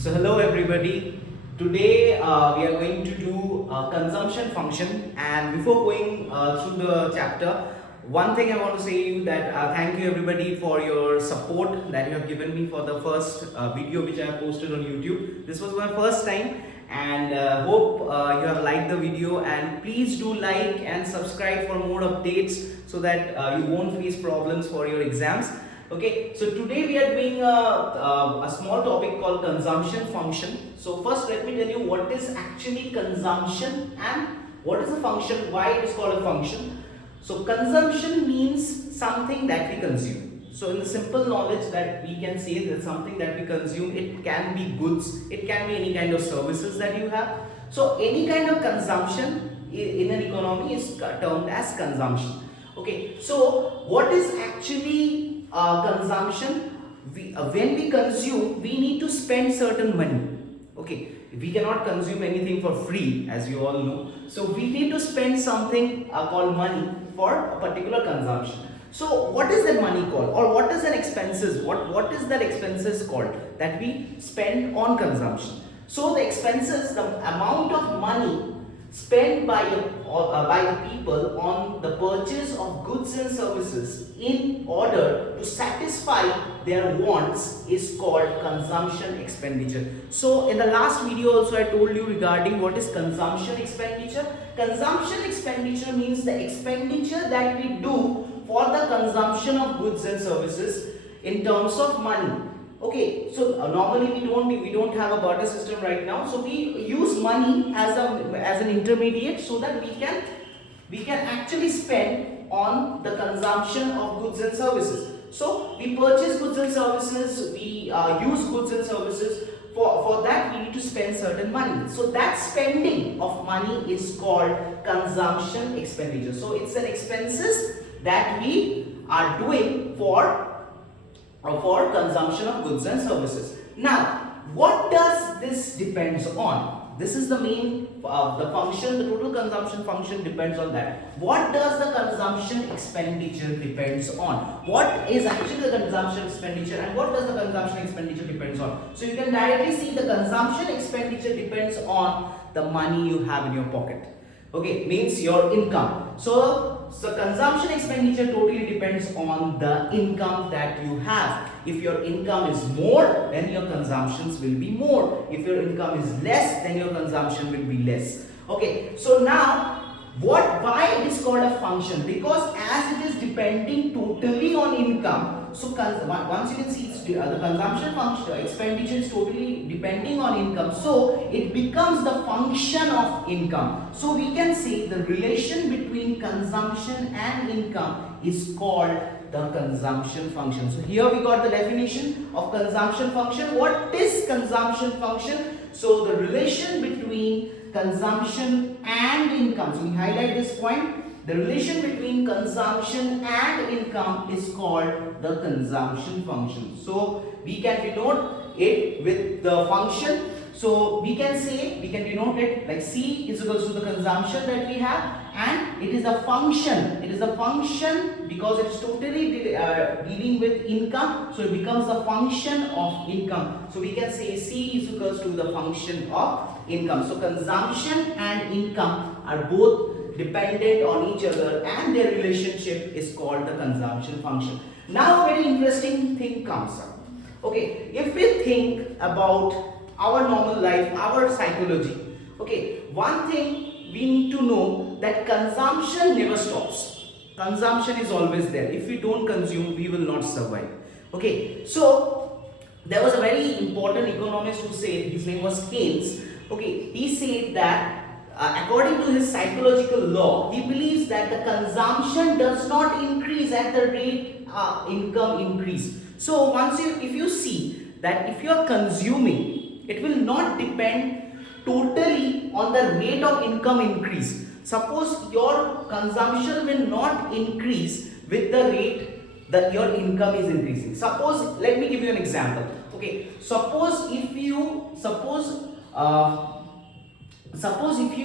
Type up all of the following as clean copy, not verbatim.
So hello everybody. Today we are going to do consumption function, and before going through the chapter, one thing I want to say you that thank you everybody for your support that you have given me for the first video which I have posted on YouTube. This was my first time, and hope you have liked the video, and please do like and subscribe for more updates so that you won't face problems for your exams. Okay, so today we are doing a small topic called consumption function. So first let me tell you what is actually consumption and what is a function, why it is called a function. So consumption means something that we consume. So in the simple knowledge that we can say that something that we consume, it can be goods, it can be any kind of services that you have. So any kind of consumption in an economy is termed as consumption. Okay, so what is actually consumption? When we consume, we need to spend certain money. Okay, we cannot consume anything for free, as you all know. So we need to spend something called money for a particular consumption. So what is that money called, or what is an expenses? What is that expenses called that we spend on consumption? So the expenses, the amount of money spent by the people on the purchase of goods and services in order to satisfy their wants is called consumption expenditure. So in the last video also I told you regarding what is consumption expenditure. Consumption expenditure means the expenditure that we do for the consumption of goods and services in terms of money. Okay, so normally we don't have a barter system right now, so we use money as an intermediate so that we can actually spend on the consumption of goods and services. So we purchase goods and services, we use goods and services. For that we need to spend certain money. So that spending of money is called consumption expenditure. So it's an expenses that we are doing for consumption of goods and services. Now, what does this depends on? This is the main, the function, the total consumption function depends on that. What does the consumption expenditure depends on? What is actually the consumption expenditure and what does the consumption expenditure depends on? So you can directly see the consumption expenditure depends on the money you have in your pocket. Okay, means your income. So consumption expenditure totally depends on the income that you have. If your income is more, then your consumptions will be more. If your income is less, then your consumption will be less. Okay, so now why it is called a function? Because as it is depending totally on income, so once you can see the consumption function expenditure is totally depending on income, so it becomes the function of income. So we can say the relation between consumption and income is called the consumption function. So here we got the definition of consumption function. What is consumption function? So the relation between consumption and income. So we highlight this point. The relation between consumption and income is called the consumption function. So we can denote it with the function. So we can denote it like C is equals to the consumption that we have, and it is a function. It is a function because it is totally dealing with income. So it becomes a function of income. So we can say C is equals to the function of income. So consumption and income are both dependent on each other, and their relationship is called the consumption function. Now a very interesting thing comes up. Okay, if we think about our normal life, our psychology, okay, one thing we need to know that consumption never stops. Consumption is always there. If we don't consume, we will not survive. Okay, so there was a very important economist who said, his name was Keynes. Okay, he said that according to his psychological law, he believes that the consumption does not increase at the rate income increase. So if you see that if you are consuming, it will not depend totally on the rate of income increase. Suppose your consumption will not increase with the rate that your income is increasing. Suppose, let me give you an example. Okay, suppose if you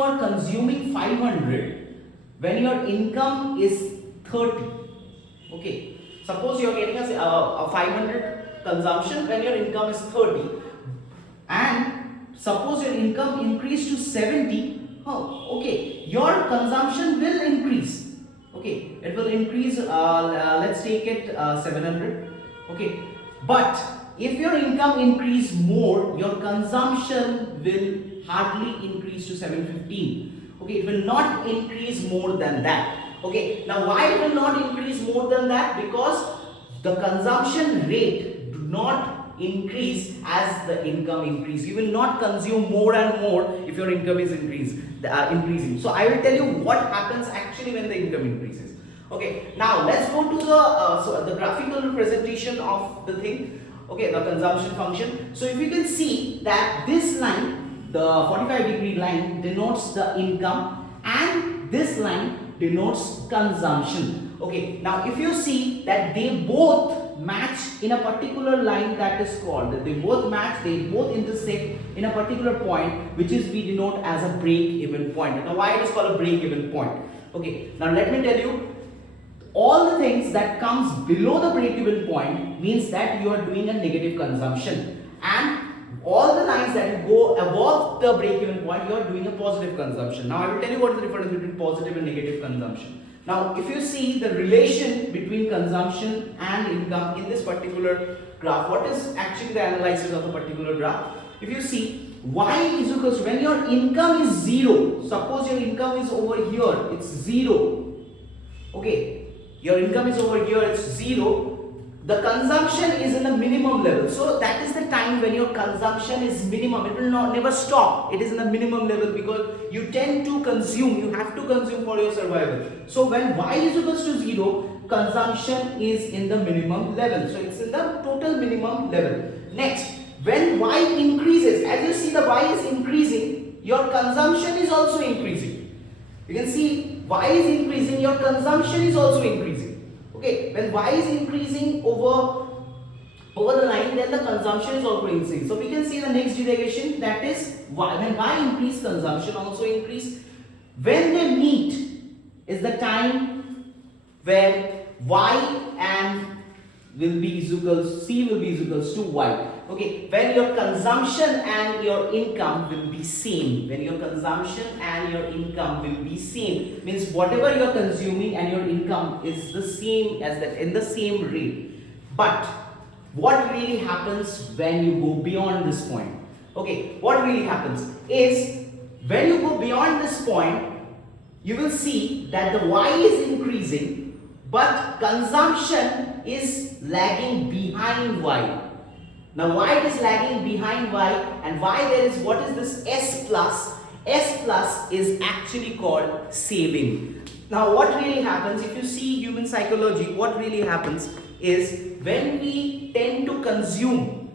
are consuming 500 when your income is 30. Okay, suppose you are getting a 500 consumption when your income is 30. and suppose your income increased to 70, oh, okay, your consumption will increase. Okay, it will increase, let's take it 700. Okay, but if your income increase more, your consumption will hardly increase to 715. Okay, it will not increase more than that. Okay, now why it will not increase more than that? Because the consumption rate do not increase as the income increase. You will not consume more and more if your income is increasing. So I will tell you what happens actually when the income increases. Okay, now let's go to the graphical representation of the thing. Okay, the consumption function. So if you can see that this line, the 45-degree line, denotes the income, and this line denotes consumption. Okay, now if you see that they both match in a particular line, that is called, they both match, they both intersect in a particular point, which is we denote as a break-even point. Now why it is called a break-even point? Okay, now let me tell you, all the things that comes below the break-even point means that you are doing a negative consumption, and all the lines that go above the break-even point, you are doing a positive consumption. Now I will tell you what is the difference between positive and negative consumption. Now if you see the relation between consumption and income in this particular graph, what is actually the analysis of a particular graph? If you see, y is equals to, when your income is 0, suppose your income is over here, it's 0. Okay, your income is over here, it's 0. The consumption is in the minimum level. So that is the time when your consumption is minimum. It will never stop. It is in the minimum level because you tend to consume. You have to consume for your survival. So when y is equals to 0, consumption is in the minimum level. So it's in the total minimum level. Next, when y increases, as you see the y is increasing, your consumption is also increasing. You can see y is increasing, your consumption is also increasing. Okay, when y is increasing over the line, then the consumption is also increasing. So we can see the next derivation, that is y. When y increase, consumption also increase. When they meet is the time when y and will be equals, c will be equals to y. Okay, when your consumption and your income will be same, when your consumption and your income will be same, means whatever you are consuming and your income is the same as that, in the same rate. But what really happens when you go beyond this point? Okay, what really happens is when you go beyond this point, you will see that the y is increasing, but consumption is lagging behind y. Now why it is lagging behind y, and why there is, what is this S plus? S plus is actually called saving. Now what really happens, if you see human psychology, what really happens is when we tend to consume,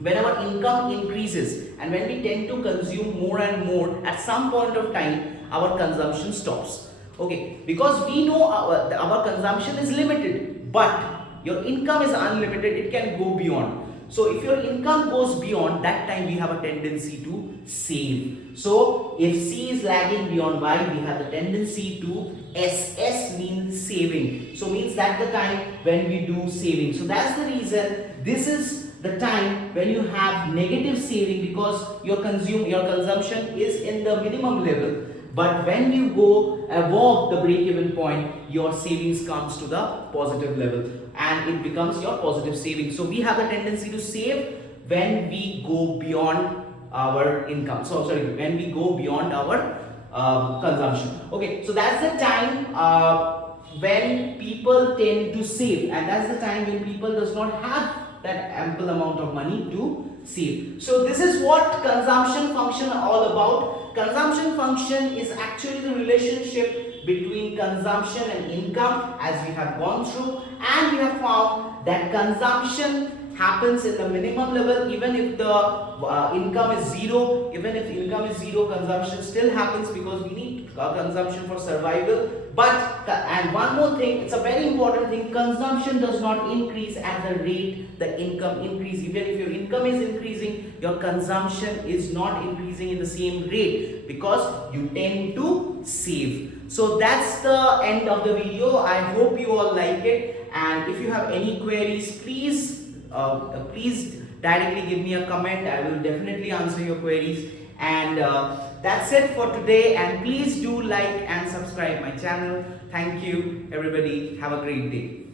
when our income increases and when we tend to consume more and more, at some point of time our consumption stops. Okay, because we know our consumption is limited, but your income is unlimited, it can go beyond. So if your income goes beyond, that time we have a tendency to save. So if C is lagging beyond Y, we have the tendency to SS, means saving. So means that's the time when we do saving. So that's the reason this is the time when you have negative saving, because your consumption is in the minimum level. But when you go above the break-even point, your savings comes to the positive level and it becomes your positive savings. So we have a tendency to save when we go beyond our income. So sorry, when we go beyond our consumption. Okay, so that's the time when people tend to save, and that's the time when people does not have that ample amount of money to save. So this is what consumption function are all about. Consumption function is actually the relationship between consumption and income, as we have gone through, and we have found that consumption happens in the minimum level. Even if the income is zero, consumption still happens because we need consumption for survival. But and one more thing, it's a very important thing, consumption does not increase at the rate the income increase. Even if your income is increasing, your consumption is not increasing in the same rate because you tend to save. So that's the end of the video. I hope you all like it, and if you have any queries, please please directly give me a comment. I will definitely answer your queries. And that's it for today, and please do like and subscribe my channel. Thank you everybody, have a great day.